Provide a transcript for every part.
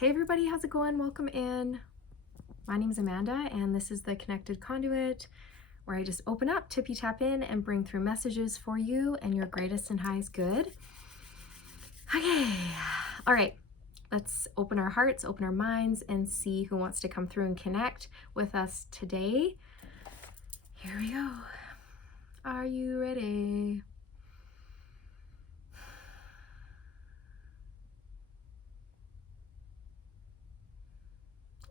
Hey everybody, how's it going? Welcome in. My name is Amanda and this is the Connected Conduit, where I just open up, tippy tap in, and bring through messages for you and your greatest and highest good. Okay, all right, let's open our hearts, open our minds, and see who wants to come through and connect with us today. Here we go. Are you ready?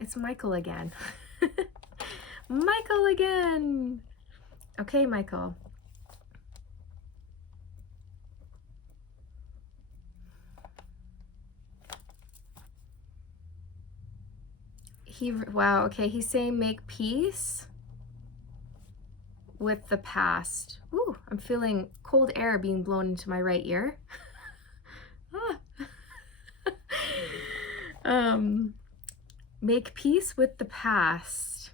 It's Michael again. Michael again. Okay, Michael. Wow, okay, he's saying make peace with the past. Ooh, I'm feeling cold air being blown into my right ear. Make peace with the past.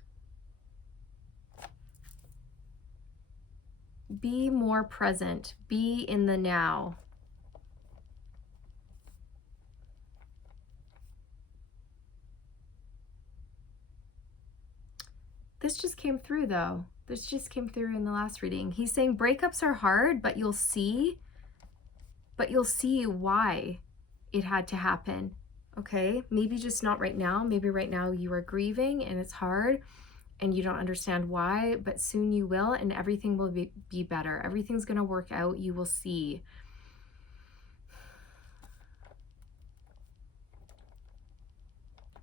Be more present. Be in the now. This just came through though. This just came through in the last reading. He's saying breakups are hard, but you'll see why it had to happen. Okay, maybe just not right now. Maybe right now you are grieving and it's hard and you don't understand why, but soon you will, and everything will be better. Everything's going to work out. You will see.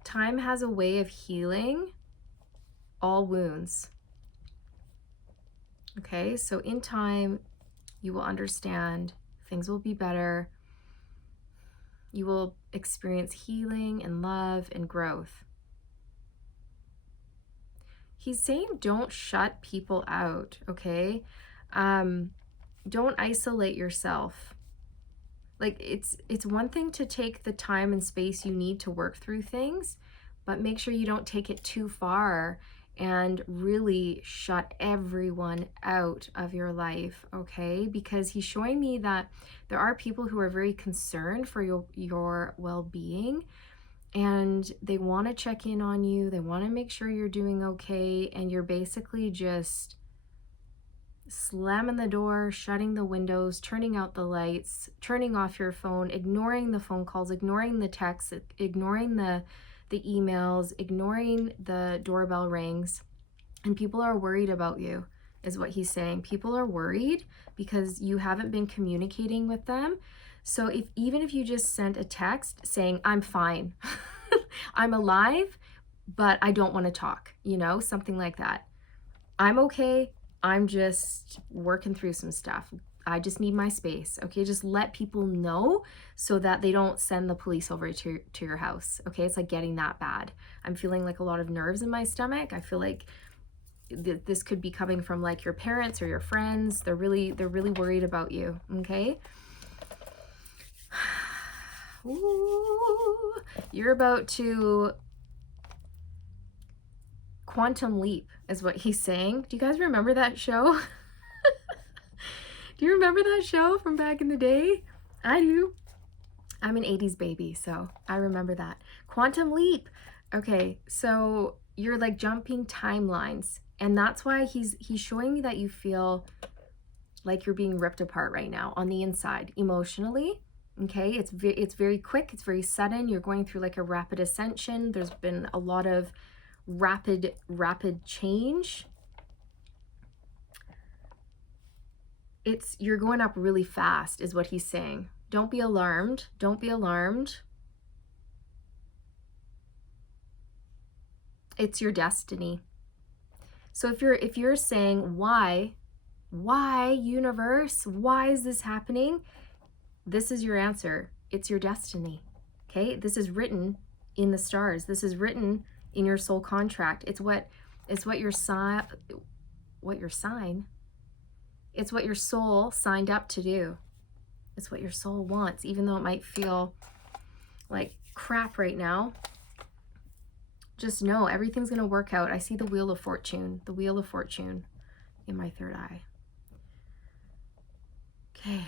Time has a way of healing all wounds. Okay, so in time, you will understand. Things will be better. You will experience healing and love and growth. He's saying don't shut people out, okay? Don't isolate yourself. Like it's one thing to take the time and space you need to work through things, but make sure you don't take it too far and really shut everyone out of your life, okay? Because he's showing me that there are people who are very concerned for your well-being, and they want to check in on you. They want to make sure you're doing okay, and you're basically just slamming the door, shutting the windows, turning out the lights, turning off your phone, ignoring the phone calls, ignoring the texts, ignoring the emails, ignoring the doorbell rings. And people are worried about you, is what he's saying. People are worried because you haven't been communicating with them. So even if you just sent a text saying, I'm fine, I'm alive, but I don't want to talk, something like that. I'm okay. I'm just working through some stuff. I just need my space. Okay, just let people know so that they don't send the police over to your house. Okay, it's like getting that bad. I'm feeling like a lot of nerves in my stomach. I feel like this could be coming from like your parents or your friends. They're really worried about you. Okay. Ooh, you're about to quantum leap is what he's saying. Do you guys remember that show? Do you remember that show from back in the day? I do. I'm an 80s baby, so I remember that. Quantum leap. Okay, so you're like jumping timelines, and that's why he's showing me that you feel like you're being ripped apart right now on the inside, emotionally. Okay, it's very quick, it's very sudden. You're going through like a rapid ascension. There's been a lot of rapid change. You're going up really fast is what he's saying. Don't be alarmed. Don't be alarmed. It's your destiny. So if you're saying why universe, why is this happening? This is your answer. It's your destiny. Okay? This is written in the stars. This is written in your soul contract. It's what your sign it's what your soul signed up to do. It's what your soul wants, even though it might feel like crap right now. Just know everything's going to work out. I see the wheel of fortune in my third eye. Okay. I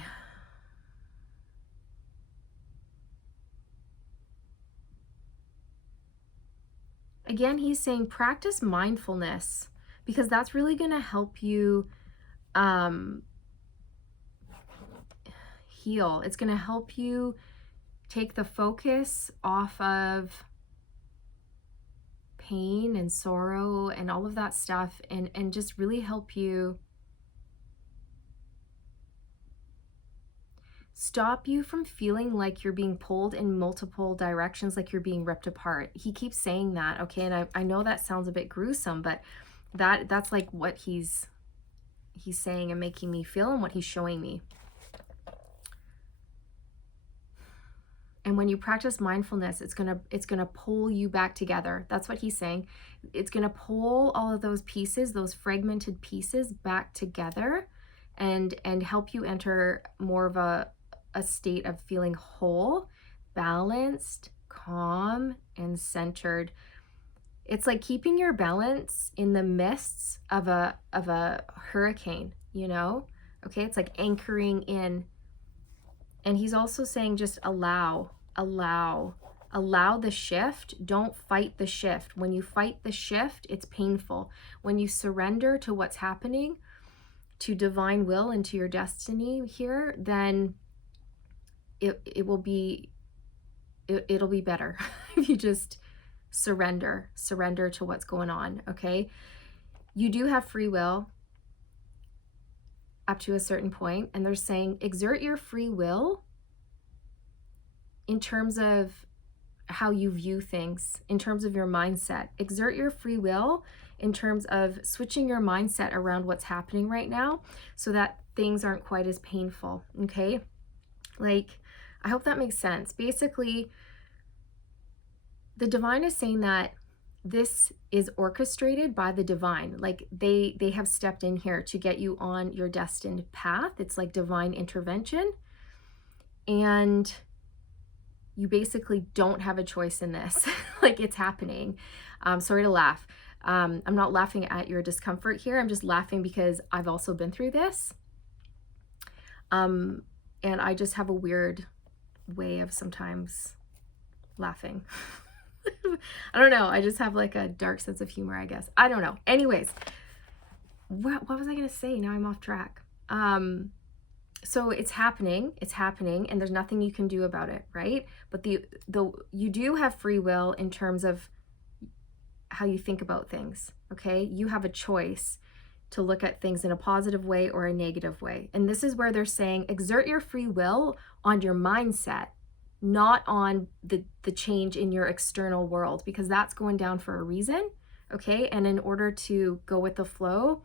again, he's saying practice mindfulness, because that's really going to help you heal. It's going to help you take the focus off of pain and sorrow and all of that stuff, and just really help you stop you from feeling like you're being pulled in multiple directions, like you're being ripped apart. He keeps saying that, okay? And I know that sounds a bit gruesome, but that's like what he's saying and making me feel, and what he's showing me. And when you practice mindfulness, it's gonna pull you back together. That's what he's saying. It's gonna pull all of those pieces, those fragmented pieces, back together, and help you enter more of a state of feeling whole, balanced, calm, and centered. It's like keeping your balance in the mists of a hurricane, you know? Okay, it's like anchoring in. And he's also saying just allow the shift. Don't fight the shift. When you fight the shift, it's painful. When you surrender to what's happening, to divine will and to your destiny here, then it'll be better. If you just surrender to what's going on, okay? You do have free will up to a certain point, and they're saying exert your free will in terms of how you view things, in terms of your mindset. Exert your free will in terms of switching your mindset around what's happening right now, so that things aren't quite as painful, okay? Like, I hope that makes sense. Basically, the divine is saying that this is orchestrated by the divine. Like they have stepped in here to get you on your destined path. It's like divine intervention. And you basically don't have a choice in this. Like, it's happening. Sorry to laugh. I'm not laughing at your discomfort here. I'm just laughing because I've also been through this. And I just have a weird way of sometimes laughing. I don't know. I just have like a dark sense of humor, I guess. I don't know. Anyways, what was I going to say? Now I'm off track. So it's happening, and there's nothing you can do about it, right? But you do have free will in terms of how you think about things, okay? You have a choice to look at things in a positive way or a negative way. And this is where they're saying exert your free will on your mindset, not on the change in your external world, because that's going down for a reason, okay? And in order to go with the flow,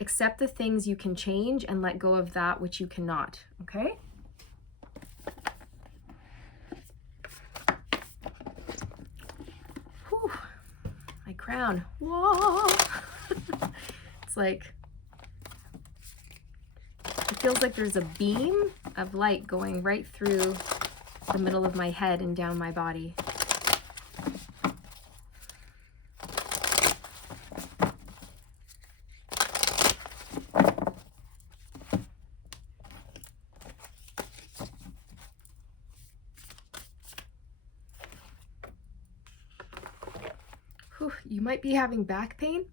accept the things you can change and let go of that which you cannot, okay? Whew, my crown, whoa. It's like, it feels like there's a beam of light going right through the middle of my head and down my body. Whew, you might be having back pain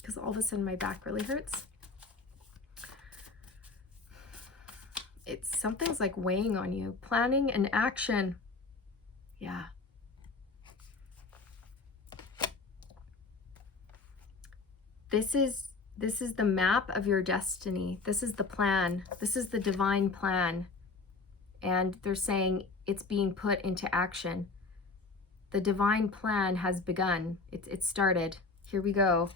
because all of a sudden my back really hurts. Something's like weighing on you. Planning and action. Yeah. This is the map of your destiny. This is the plan. This is the divine plan. And they're saying it's being put into action. The divine plan has begun. It started. Here we go.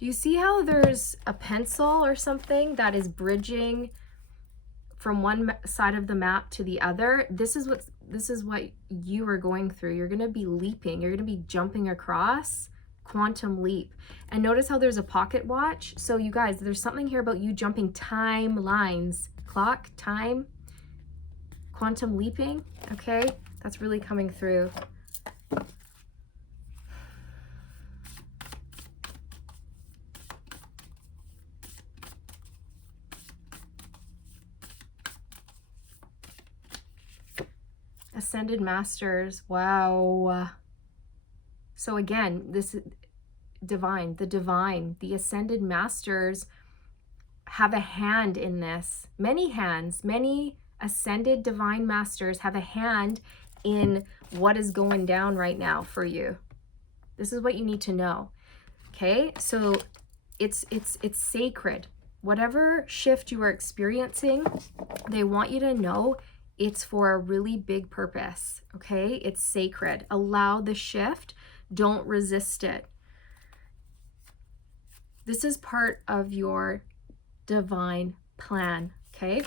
Do you see how there's a pencil or something that is bridging from one side of the map to the other? This is what you are going through. You're going to be leaping. You're going to be jumping across. Quantum leap. And notice how there's a pocket watch. So you guys, there's something here about you jumping timelines. Clock, time, quantum leaping. Okay, that's really coming through. Ascended Masters. Wow. So again, this divine, the Ascended Masters have a hand in this. Many hands, many Ascended Divine Masters have a hand in what is going down right now for you. This is what you need to know. Okay? So it's sacred. Whatever shift you are experiencing, they want you to know it's for a really big purpose. Okay? It's sacred. Allow the shift. Don't resist it. This is part of your divine plan. Okay?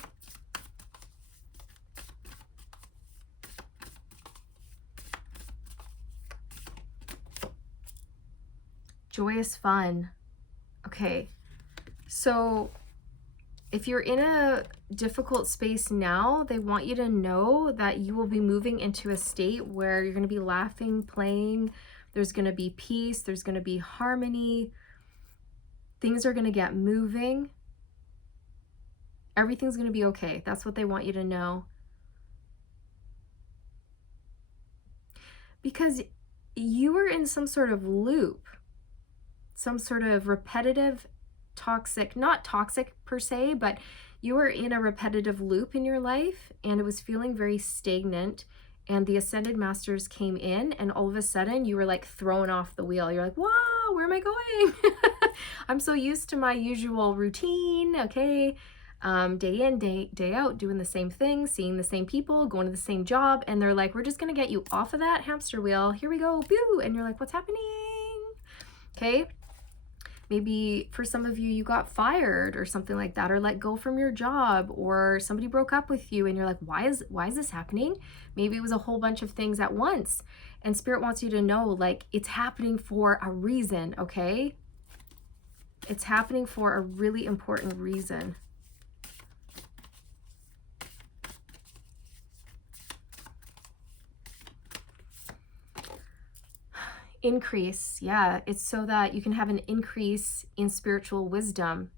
Joyous fun. Okay, so if you're in a difficult space now, they want you to know that you will be moving into a state where you're going to be laughing, playing. There's going to be peace. There's going to be harmony. Things are going to get moving. Everything's going to be okay. That's what they want you to know. Because you were in some sort of loop, some sort of repetitive, toxic, not toxic per se, but you were in a repetitive loop in your life and it was feeling very stagnant, and the Ascended Masters came in and all of a sudden you were like thrown off the wheel. You're like, wow, where am I going? I'm so used to my usual routine, okay? Day in, day out, doing the same thing, seeing the same people, going to the same job, and they're like, we're just gonna get you off of that hamster wheel. Here we go, boo! And you're like, what's happening? Okay? Maybe for some of you, you got fired or something like that, or let go from your job, or somebody broke up with you and you're like, why is this happening? Maybe it was a whole bunch of things at once. And Spirit wants you to know, like, it's happening for a reason, okay? It's happening for a really important reason. Increase, yeah, it's so that you can have an increase in spiritual wisdom.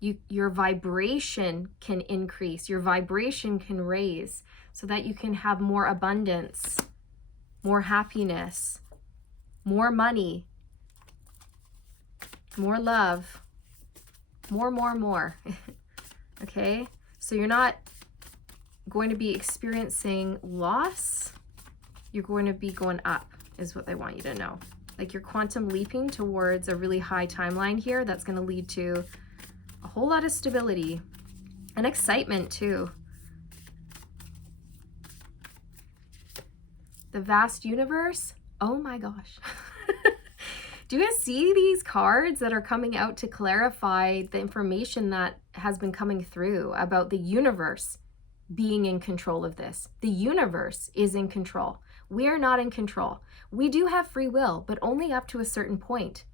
Your vibration can increase, your vibration can raise, so that you can have more abundance, more happiness, more money, more love, more. Okay, so you're not going to be experiencing loss, you're going to be going up, is what they want you to know. Like, you're quantum leaping towards a really high timeline here that's going to lead to a whole lot of stability and excitement too. The vast universe, oh my gosh. Do you guys see these cards that are coming out to clarify the information that has been coming through about the universe being in control of this? The universe is in control. We're not in control. We do have free will, but only up to a certain point.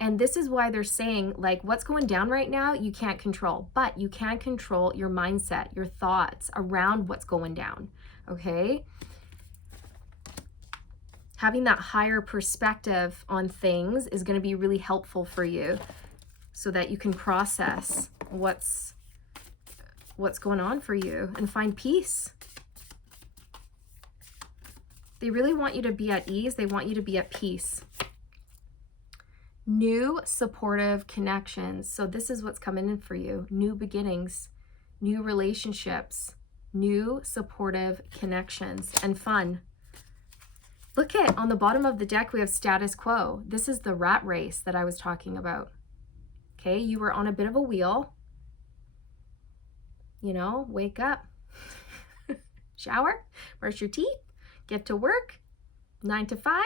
And this is why they're saying, like, what's going down right now, you can't control, but you can control your mindset, your thoughts around what's going down, okay? Having that higher perspective on things is going to be really helpful for you so that you can process what's going on for you and find peace. They really want you to be at ease. They want you to be at peace. New supportive connections. So this is what's coming in for you. New beginnings, new relationships, new supportive connections, and fun. Look at, on the bottom of the deck, we have status quo. This is the rat race that I was talking about. Okay, you were on a bit of a wheel. You know, wake up, shower, brush your teeth, get to work, 9 to 5,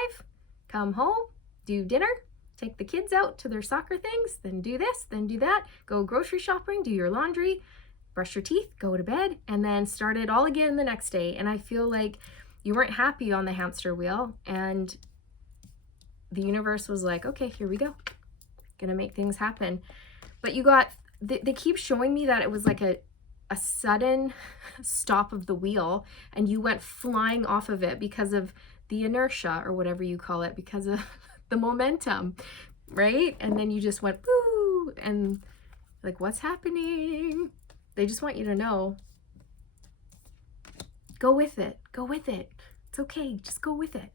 come home, do dinner, take the kids out to their soccer things, then do this, then do that, go grocery shopping, do your laundry, brush your teeth, go to bed, and then start it all again the next day. And I feel like you weren't happy on the hamster wheel, and the universe was like, okay, here we go, gonna make things happen. But you got, they keep showing me that it was like a sudden stop of the wheel and you went flying off of it because of the inertia, or whatever you call it, because of the momentum, right? And then you just went boo, and like, what's happening? They just want you to know, Go with it. Go with it. It's okay. Just go with it.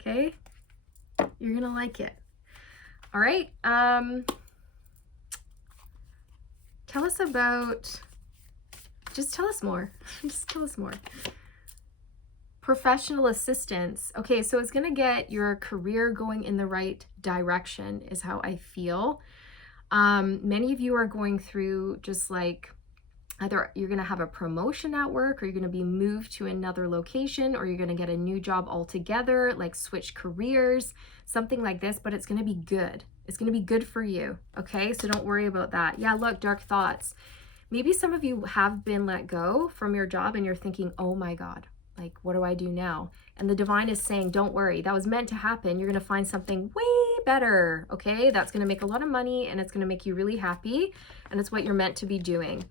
Okay? You're going to like it. All right. Tell us about, just tell us more. Just tell us more. Professional assistance. Okay, so it's going to get your career going in the right direction is how I feel. Many of you are going through just like either you're going to have a promotion at work, or you're going to be moved to another location, or you're going to get a new job altogether, like switch careers, something like this, but it's going to be good. It's going to be good for you. Okay, so don't worry about that. Yeah, look, dark thoughts. Maybe some of you have been let go from your job and you're thinking, oh my God, like, what do I do now? And the divine is saying, don't worry, that was meant to happen. You're going to find something way better. Okay, that's going to make a lot of money and it's going to make you really happy. And it's what you're meant to be doing.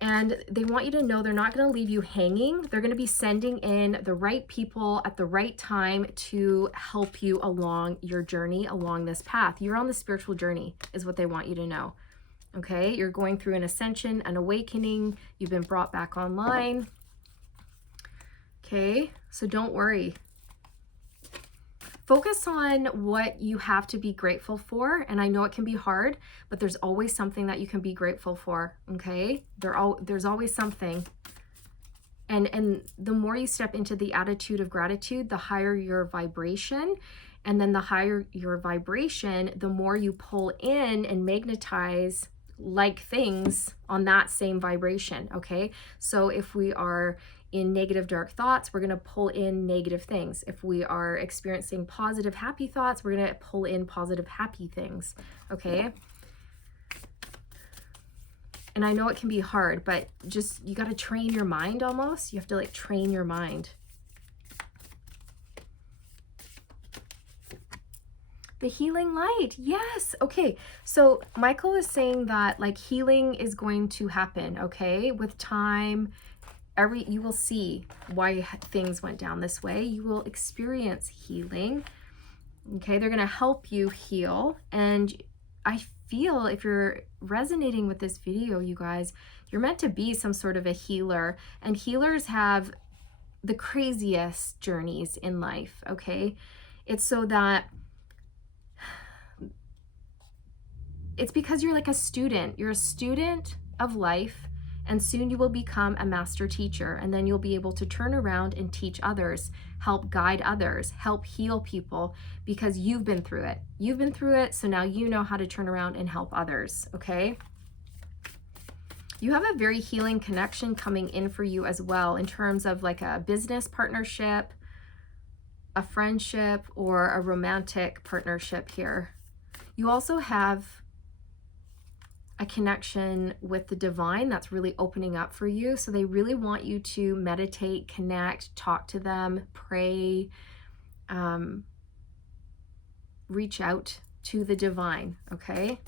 And they want you to know they're not going to leave you hanging. They're going to be sending in the right people at the right time to help you along your journey, along this path. You're on the spiritual journey is what they want you to know. Okay, you're going through an ascension, an awakening. You've been brought back online. Okay, so don't worry. Focus on what you have to be grateful for. And I know it can be hard, but there's always something that you can be grateful for, okay? There's always something. And the more you step into the attitude of gratitude, the higher your vibration. And then the higher your vibration, the more you pull in and magnetize like things on that same vibration, okay? So if we are in negative dark thoughts, we're going to pull in negative things. If we are experiencing positive happy thoughts, we're going to pull in positive happy things, okay? And I know it can be hard, but just, you got to train your mind almost. You have to like train your mind. The healing light. Yes. Okay. So Michael is saying that like healing is going to happen, okay? With time, you will see why things went down this way. You will experience healing. Okay, they're going to help you heal. And I feel if you're resonating with this video, you guys, you're meant to be some sort of a healer. And healers have the craziest journeys in life, okay? It's so that it's because you're like a student. You're a student of life. And soon you will become a master teacher, and then you'll be able to turn around and teach others, help guide others, help heal people, because you've been through it. You've been through it, so now you know how to turn around and help others, okay? You have a very healing connection coming in for you as well in terms of like a business partnership, a friendship, or a romantic partnership here. You also have a connection with the divine that's really opening up for you. So they really want you to meditate, connect, talk to them, pray, reach out to the divine, okay?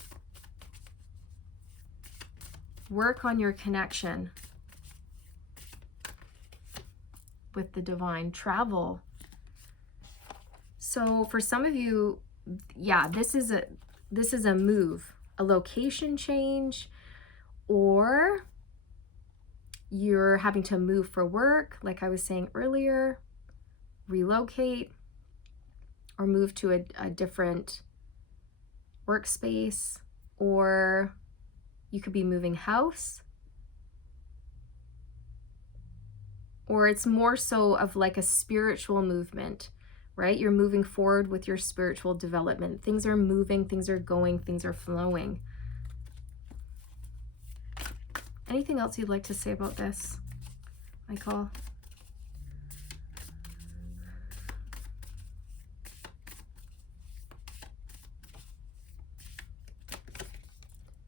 Work on your connection with the divine. Travel. So for some of you, yeah, this is a move. A location change, or you're having to move for work, like I was saying earlier, relocate, or move to a different workspace, or you could be moving house, or it's more so of like a spiritual movement, right? You're moving forward with your spiritual development. Things are moving, things are going, things are flowing. Anything else you'd like to say about this, Michael?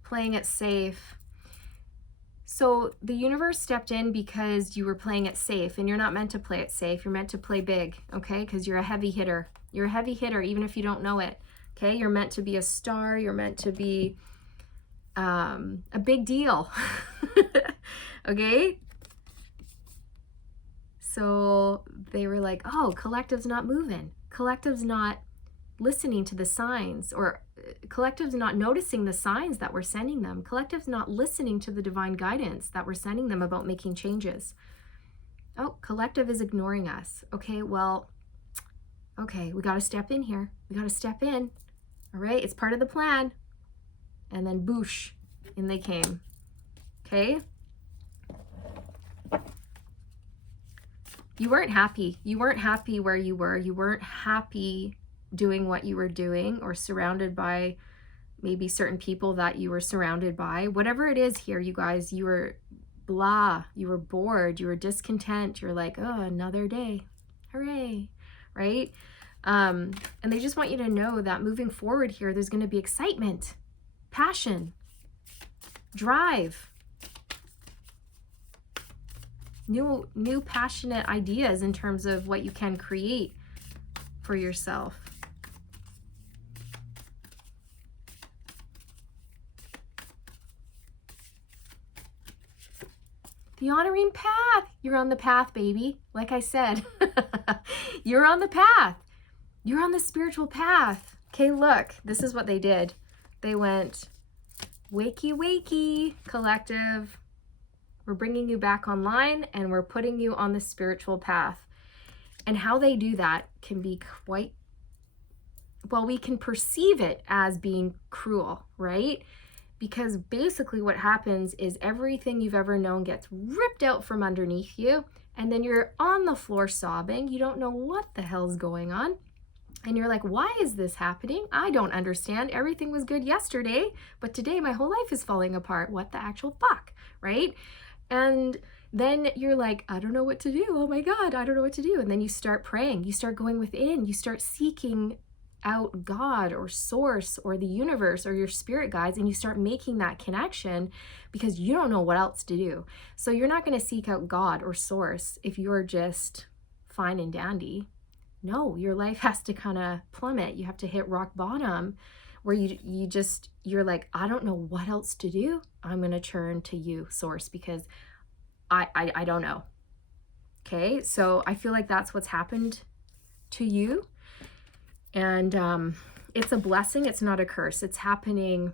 Playing it safe. So the universe stepped in because you were playing it safe, and you're not meant to play it safe. You're meant to play big, okay? Because you're a heavy hitter. You're a heavy hitter, even if you don't know it, okay? You're meant to be a star. You're meant to be a big deal, okay? So they were like, oh, collective's not moving. Collective's not listening to the signs, or collective's not noticing the signs that we're sending them. Collective's not listening to the divine guidance that we're sending them about making changes. Oh, collective is ignoring us. Okay, well, okay, we got to step in here. We got to step in. All right, it's part of the plan. And then boosh, in they came. Okay? You weren't happy. You weren't happy where you were. You weren't happy doing what you were doing or surrounded by maybe certain people that you were surrounded by. Whatever it is here, you guys, you were blah, you were bored, you were discontent. You're like, oh, another day. Hooray. Right? And they just want you to know that moving forward here, there's going to be excitement, passion, drive, new passionate ideas in terms of what you can create for yourself. The honoring path. You're on the path, baby. Like I said, you're on the path. You're on the spiritual path. Okay, look, this is what they did. They went, wakey, wakey, collective. We're bringing you back online and we're putting you on the spiritual path. And how they do that can be quite, well, we can perceive it as being cruel, right? Because basically what happens is everything you've ever known gets ripped out from underneath you, and then you're on the floor sobbing. You don't know what the hell's going on. And you're like, why is this happening? I don't understand. Everything was good yesterday, but today my whole life is falling apart. What the actual fuck, right? And then you're like, I don't know what to do. Oh my God, I don't know what to do. And then you start praying. You start going within. You start seeking out God or source or the universe or your spirit guides, and you start making that connection because you don't know what else to do. So you're not going to seek out God or source if you're just fine and dandy. No, your life has to kind of plummet. You have to hit rock bottom where you're like, I don't know what else to do. I'm going to turn to you, source, because I don't know. Okay, so I feel like that's what's happened to you. And it's a blessing. It's not a curse. It's happening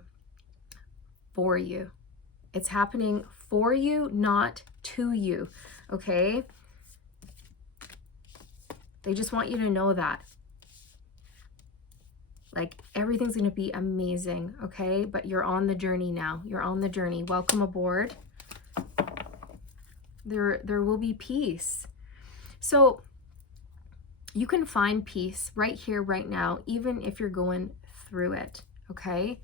for you. It's happening for you, not to you. Okay? They just want you to know that. Like, everything's going to be amazing. Okay? But you're on the journey now. You're on the journey. Welcome aboard. There will be peace. So you can find peace right here, right now, even if you're going through it, okay?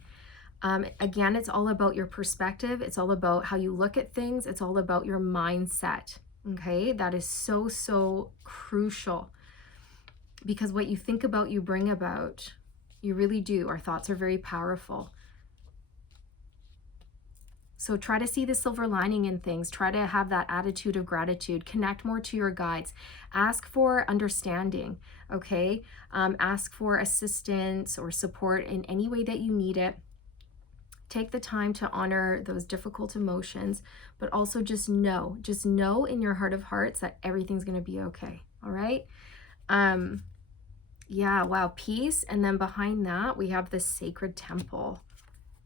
Again, it's all about your perspective. It's all about how you look at things. It's all about your mindset, okay? That is so, so crucial, because what you think about, you bring about. You really do. Our thoughts are very powerful. So try to see the silver lining in things. Try to have that attitude of gratitude. Connect more to your guides. Ask for understanding, okay? Ask for assistance or support in any way that you need it. Take the time to honor those difficult emotions, but also just know in your heart of hearts that everything's going to be okay, all right? Yeah, wow, peace. And then behind that, we have this sacred temple.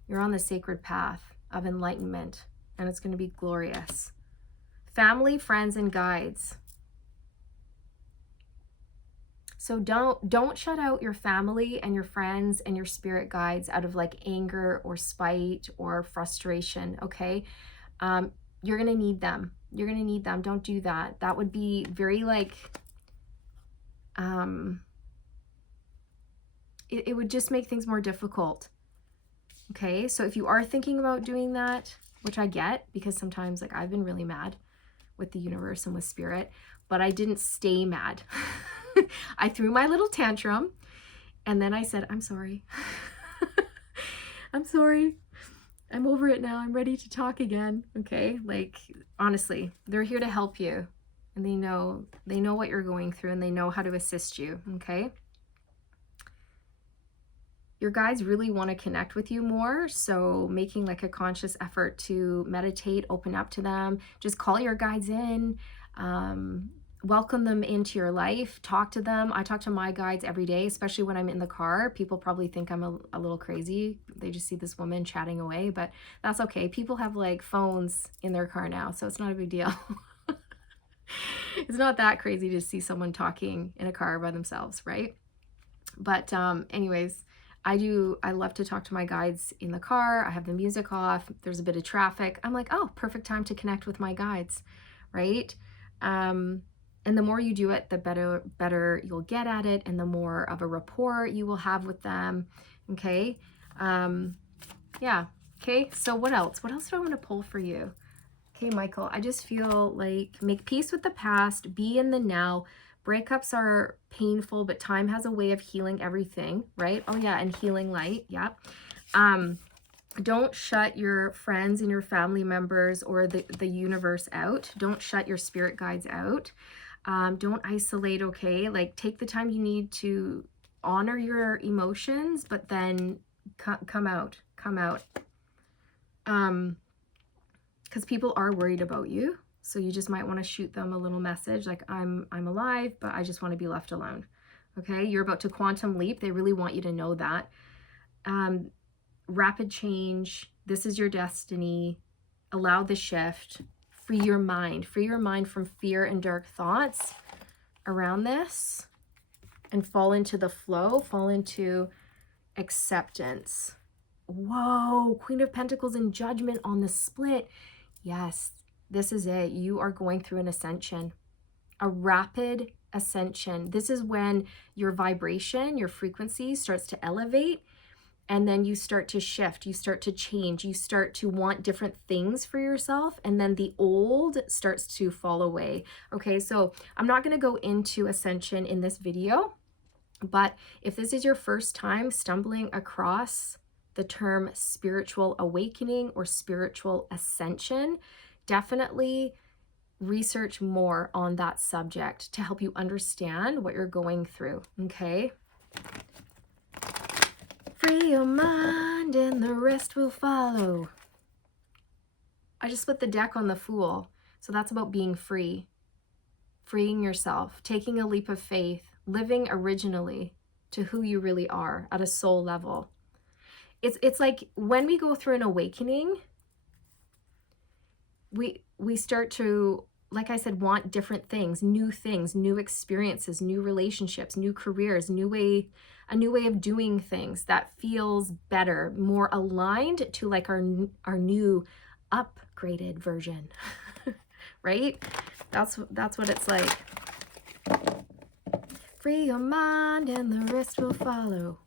You're on the sacred path of enlightenment, and it's going to be glorious. Family, friends, and guides. So don't shut out your family and your friends and your spirit guides out of like anger or spite or frustration, okay? You're going to need them. You're going to need them. Don't do that. That would be very like, it would just make things more difficult. Okay, so if you are thinking about doing that, which I get, because sometimes like I've been really mad with the universe and with spirit, but I didn't stay mad. I threw my little tantrum and then I said, I'm sorry. I'm sorry. I'm over it now. I'm ready to talk again. Okay, like honestly, they're here to help you, and they know what you're going through, and they know how to assist you. Okay. Your guides really want to connect with you more, so making like a conscious effort to meditate, open up to them, just call your guides in, welcome them into your life, talk to them. I talk to my guides every day, especially when I'm in the car. People probably think I'm a little crazy. They just see this woman chatting away, but that's okay. People have like phones in their car now, so it's not a big deal. It's not that crazy to see someone talking in a car by themselves, right? But anyways, I love to talk to my guides in the car. I have the music off. There's a bit of traffic. I'm like, oh, perfect time to connect with my guides, right? And the more you do it, the better you'll get at it, and the more of a rapport you will have with them. Okay. Yeah. Okay. So what else? What else do I want to pull for you? Okay, Michael, I just feel like make peace with the past, be in the now. Breakups are painful, but time has a way of healing everything, right? Oh yeah, and healing light, yeah. Don't shut your friends and your family members or the universe out. Don't shut your spirit guides out. Don't isolate, okay? Like take the time you need to honor your emotions, but then come out. Because people are worried about you. So you just might want to shoot them a little message like, I'm alive, but I just want to be left alone. Okay, you're about to quantum leap. They really want you to know that. Rapid change. This is your destiny. Allow the shift. Free your mind. Free your mind from fear and dark thoughts around this, and fall into the flow. Fall into acceptance. Whoa, Queen of Pentacles and Judgment on the split. Yes, this is it. You are going through an ascension, a rapid ascension. This is when your vibration, your frequency starts to elevate, and then you start to shift, you start to change, you start to want different things for yourself, and then the old starts to fall away. Okay, so I'm not going to go into ascension in this video, but if this is your first time stumbling across the term spiritual awakening or spiritual ascension, definitely research more on that subject to help you understand what you're going through, okay? Free your mind and the rest will follow. I just put the deck on the Fool, so that's about being free, freeing yourself, taking a leap of faith, living originally to who you really are at a soul level. It's like when we go through an awakening, we start to, like I said, want different things, new experiences, new relationships, new careers, a new way of doing things that feels better, more aligned to like our new upgraded version. Right? That's what it's like. Free your mind and the rest will follow.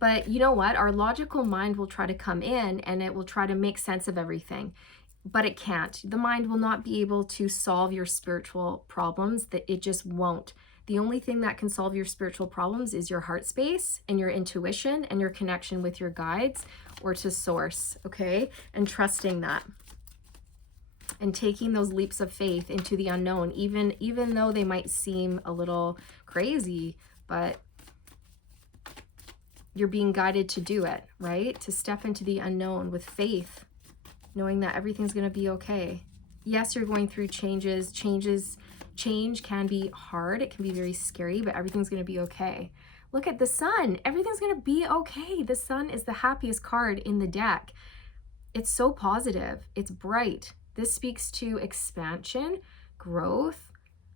But you know what? Our logical mind will try to come in and it will try to make sense of everything, but it can't. The mind will not be able to solve your spiritual problems. That it just won't. The only thing that can solve your spiritual problems is your heart space and your intuition and your connection with your guides or to source, okay? And trusting that. And taking those leaps of faith into the unknown, even though they might seem a little crazy, but you're being guided to do it, right? To step into the unknown with faith, knowing that everything's going to be okay. Yes, you're going through changes. Change can be hard. It can be very scary, but everything's going to be okay. Look at the sun. Everything's going to be okay. The sun is the happiest card in the deck. It's so positive. It's bright. This speaks to expansion, growth,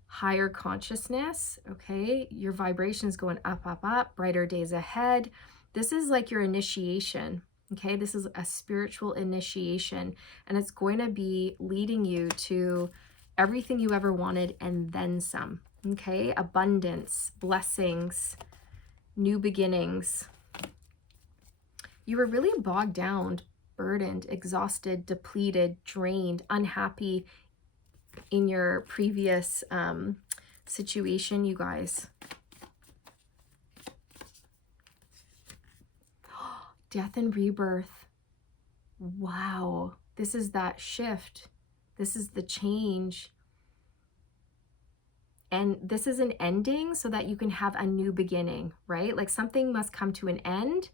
higher consciousness, okay? Your vibration is going up, up, up, brighter days ahead. This is like your initiation, okay? This is a spiritual initiation, and it's going to be leading you to everything you ever wanted and then some, okay? Abundance, blessings, new beginnings. You were really bogged down, burdened, exhausted, depleted, drained, unhappy in your previous situation, you guys. Death and rebirth. Wow. This is that shift. This is the change. And this is an ending so that you can have a new beginning, right? Like something must come to an end,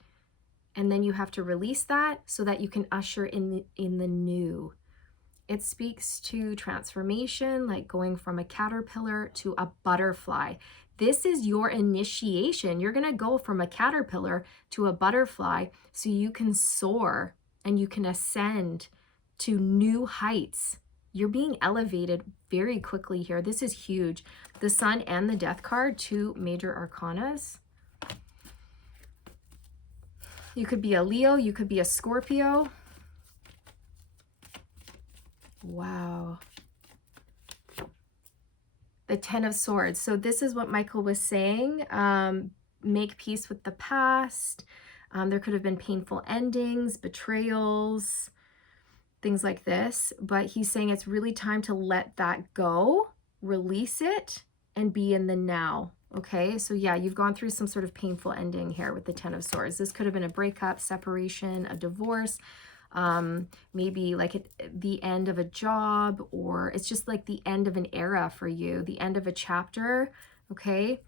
and then you have to release that so that you can usher in the new. It speaks to transformation, like going from a caterpillar to a butterfly. This is your initiation. You're going to go from a caterpillar to a butterfly so you can soar and you can ascend to new heights. You're being elevated very quickly here. This is huge. The Sun and the Death card, 2 major arcanas. You could be a Leo, you could be a Scorpio. Wow. The 10 of Swords. So this is what Michael was saying. Make peace with the past. There could have been painful endings, betrayals, things like this. But he's saying it's really time to let that go, release it, and be in the now. Okay, so yeah, you've gone through some sort of painful ending here with the 10 of Swords. This could have been a breakup, separation, a divorce, maybe like the end of a job, or it's just like the end of an era for you, the end of a chapter. Okay.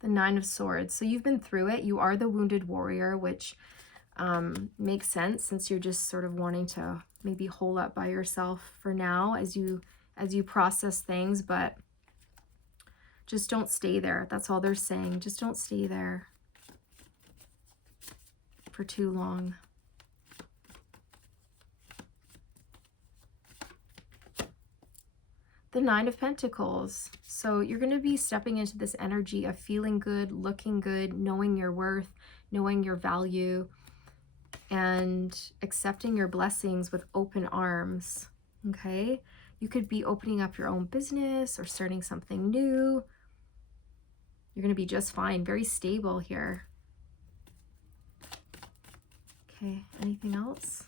The 9 of Swords. So you've been through it. You are the wounded warrior, which makes sense since you're just sort of wanting to maybe hole up by yourself for now as you process things, but just don't stay there. That's all they're saying. Just don't stay there for too long. The 9 of Pentacles. So you're going to be stepping into this energy of feeling good, looking good, knowing your worth, knowing your value, and accepting your blessings with open arms. Okay? You could be opening up your own business or starting something new. You're going to be just fine. Very stable here. Okay, anything else?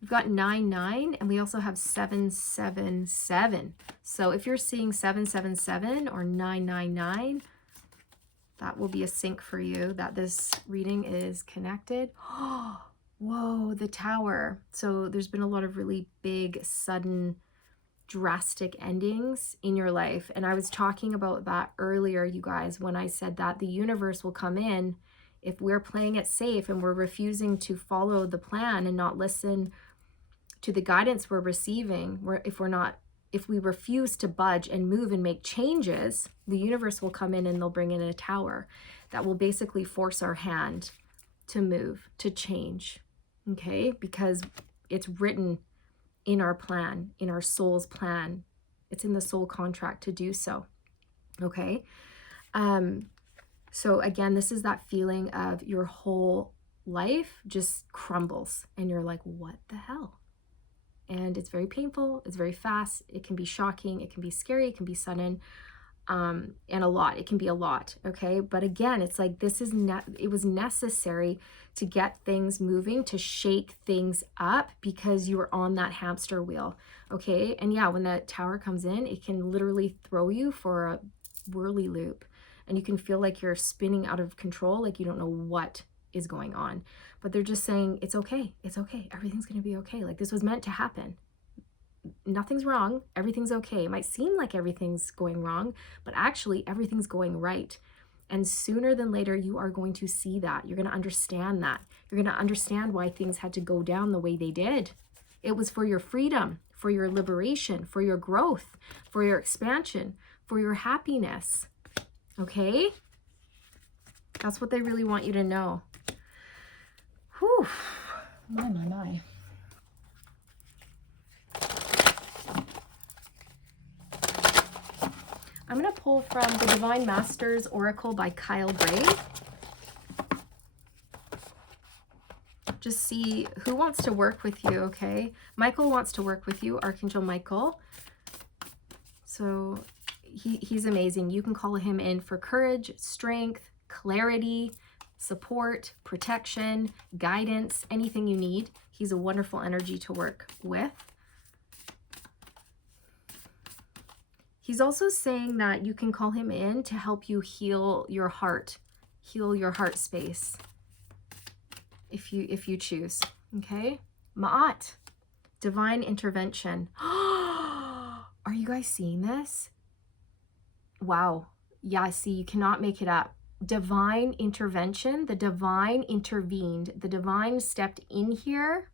We've got 9-9, and we also have 7-7-7. So if you're seeing 7-7-7 or 9-9-9, that will be a sync for you, that this reading is connected. Whoa, the Tower. So there's been a lot of really big, sudden, drastic endings in your life. And I was talking about that earlier, you guys, when I said that the universe will come in if we're playing it safe and we're refusing to follow the plan and not listen to the guidance we're receiving. If we refuse to budge and move and make changes, the universe will come in and they'll bring in a tower that will basically force our hand to move, to change. Okay? Because it's written in our plan, in our soul's plan. It's in the soul contract to do so. Okay? So again, this is that feeling of your whole life just crumbles and you're like, what the hell? And it's very painful. It's very fast. It can be shocking. It can be scary. It can be sudden. And a lot. It can be a lot. Okay. But again, it's like it was necessary to get things moving, to shake things up because you were on that hamster wheel. Okay. And yeah, when the Tower comes in, it can literally throw you for a whirly loop. And you can feel like you're spinning out of control, like you don't know what is going on. But they're just saying, it's okay. It's okay. Everything's going to be okay. Like this was meant to happen. Nothing's wrong. Everything's okay. It might seem like everything's going wrong, but actually everything's going right. And sooner than later, you are going to see that. You're going to understand that. You're going to understand why things had to go down the way they did. It was for your freedom, for your liberation, for your growth, for your expansion, for your happiness. Okay? That's what they really want you to know. Whew. My. I'm going to pull from the Divine Masters Oracle by Kyle Gray. Just see who wants to work with you, okay? Michael wants to work with you, Archangel Michael. So he's amazing. You can call him in for courage, strength, clarity, support, protection, guidance, anything you need. He's a wonderful energy to work with. He's also saying that you can call him in to help you heal your heart space if you choose. Okay? Ma'at, divine intervention. Are you guys seeing this? Wow. Yeah, see, you cannot make it up. Divine intervention, the divine intervened, the divine stepped in here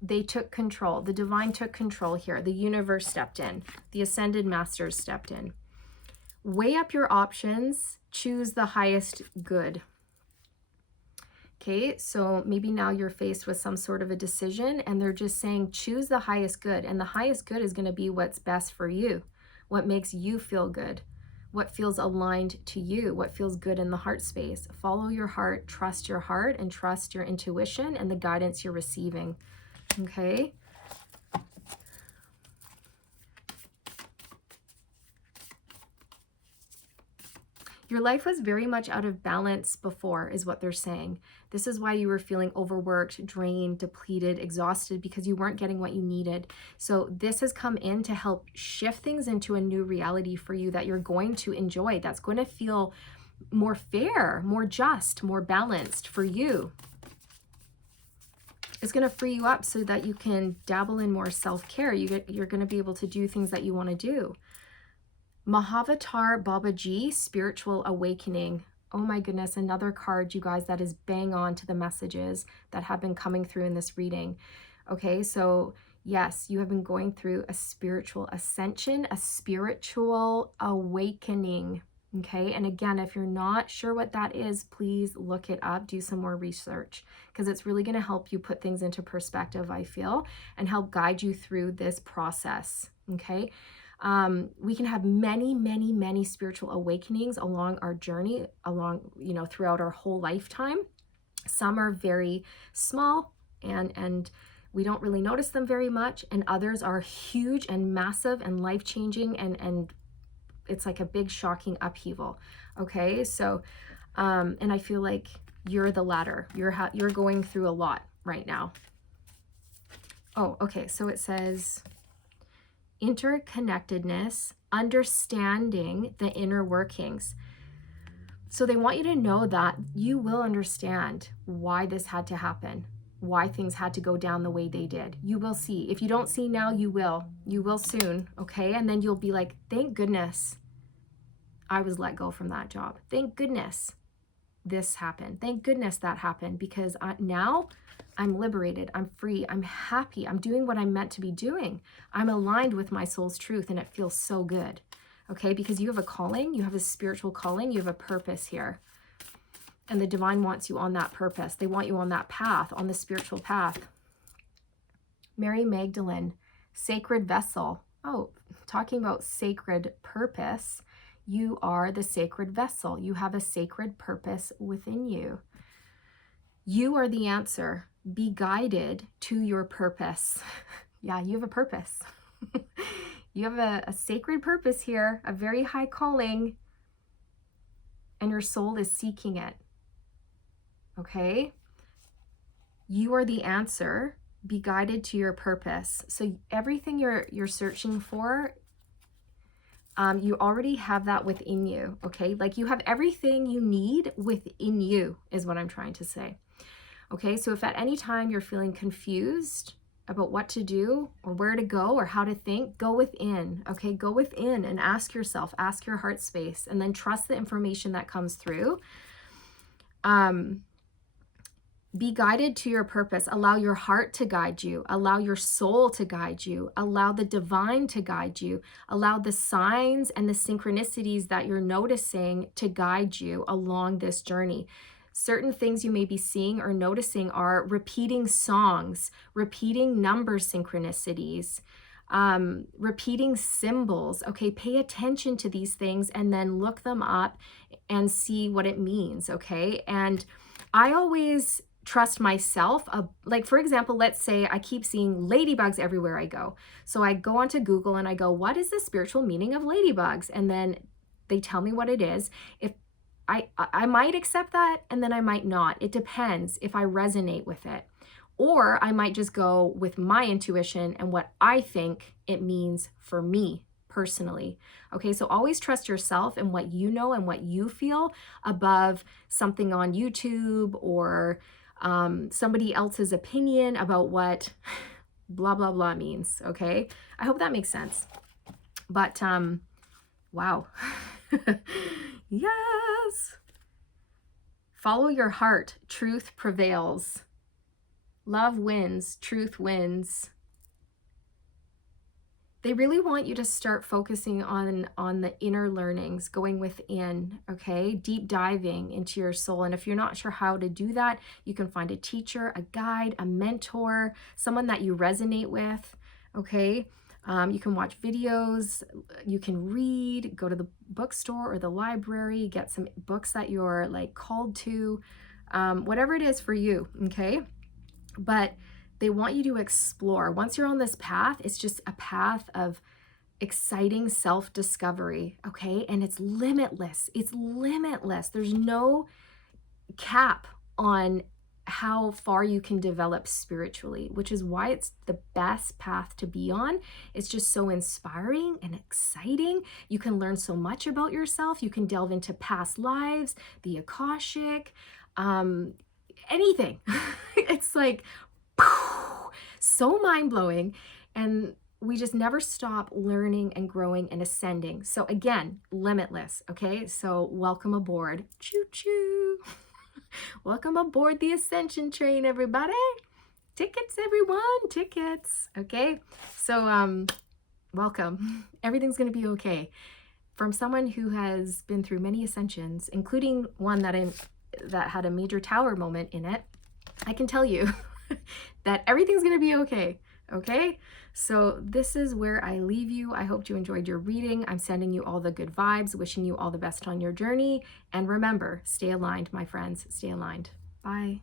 they took control. The divine took control here. The universe stepped in. The ascended masters stepped in. Weigh up your options. Choose the highest good. Okay, so maybe now you're faced with some sort of a decision and they're just saying, choose the highest good. And the highest good is going to be what's best for you, what makes you feel good, what feels aligned to you, what feels good in the heart space. Follow your heart, trust your heart, and trust your intuition and the guidance you're receiving. Okay. Your life was very much out of balance before, is what they're saying. This is why you were feeling overworked, drained, depleted, exhausted, because you weren't getting what you needed. So this has come in to help shift things into a new reality for you that you're going to enjoy. That's going to feel more fair, more just, more balanced for you. It's going to free you up so that you can dabble in more self-care. You're going to be able to do things that you want to do. Mahavatar Babaji, spiritual awakening. Oh my goodness, another card, you guys, that is bang on to the messages that have been coming through in this reading. Okay, so yes, you have been going through a spiritual ascension, a spiritual awakening. Okay, and again, if you're not sure what that is, please look it up, do some more research, because it's really going to help you put things into perspective, I feel, and help guide you through this process. Okay. We can have many, many, many spiritual awakenings along our journey, throughout our whole lifetime. Some are very small and we don't really notice them very much, and others are huge and massive and life-changing, and it's like a big shocking upheaval. Okay, so and I feel like you're the latter. You're going through a lot right now. Oh, okay, so it says interconnectedness, understanding the inner workings. So they want you to know that you will understand why this had to happen, why things had to go down the way they did. You will see. If you don't see now, you will. You will soon, okay? And then you'll be like, thank goodness I was let go from that job. Thank goodness this happened. Thank goodness that happened, because now I'm liberated, I'm free, I'm happy, I'm doing what I'm meant to be doing. I'm aligned with my soul's truth, and it feels so good. Okay, because you have a calling, you have a spiritual calling, you have a purpose here. And the divine wants you on that purpose. They want you on that path, on the spiritual path. Mary Magdalene, sacred vessel. Oh, talking about sacred purpose. You are the sacred vessel. You have a sacred purpose within you. You are the answer. Be guided to your purpose. Yeah, you have a purpose. You have a sacred purpose here, a very high calling, and your soul is seeking it. Okay? You are the answer. Be guided to your purpose. So everything you're searching for, you already have that within you, okay? Like you have everything you need within you is what I'm trying to say. Okay, so if at any time you're feeling confused about what to do or where to go or how to think, go within, okay? Go within and ask yourself, ask your heart space, and then trust the information that comes through. Be guided to your purpose. Allow your heart to guide you. Allow your soul to guide you. Allow the divine to guide you. Allow the signs and the synchronicities that you're noticing to guide you along this journey. Certain things you may be seeing or noticing are repeating songs, repeating number synchronicities, repeating symbols. Okay, pay attention to these things and then look them up and see what it means, okay? And I always trust myself. Like, for example, let's say I keep seeing ladybugs everywhere I go. So I go onto Google and I go, what is the spiritual meaning of ladybugs? And then they tell me what it is. If I might accept that, and then I might not. It depends if I resonate with it. Or I might just go with my intuition and what I think it means for me personally. Okay, so always trust yourself and what you know and what you feel above something on YouTube or somebody else's opinion about what blah, blah, blah means. Okay, I hope that makes sense. But wow. Yes. Follow your heart. Truth prevails. Love wins, truth wins. They really want you to start focusing on the inner learnings, going within, okay? Deep diving into your soul. And if you're not sure how to do that, you can find a teacher, a guide, a mentor, someone that you resonate with, okay? You can watch videos, you can read, go to the bookstore or the library, get some books that you're like called to, whatever it is for you, okay? But they want you to explore. Once you're on this path, it's just a path of exciting self-discovery, okay? And it's limitless. It's limitless. There's no cap on how far you can develop spiritually, which is why it's the best path to be on. It's just so inspiring and exciting. You can learn so much about yourself. You can delve into past lives, the Akashic, anything. It's like so mind-blowing, and we just never stop learning and growing and ascending. So again, limitless, okay? So welcome aboard. Choo-choo. Welcome aboard the Ascension train, everybody. Tickets, everyone, tickets, okay? So welcome. Everything's gonna be okay. From someone who has been through many ascensions, including one that had a major tower moment in it, I can tell you that everything's gonna be okay, okay? So this is where I leave you. I hope you enjoyed your reading. I'm sending you all the good vibes, wishing you all the best on your journey. And remember, stay aligned, my friends, stay aligned. Bye.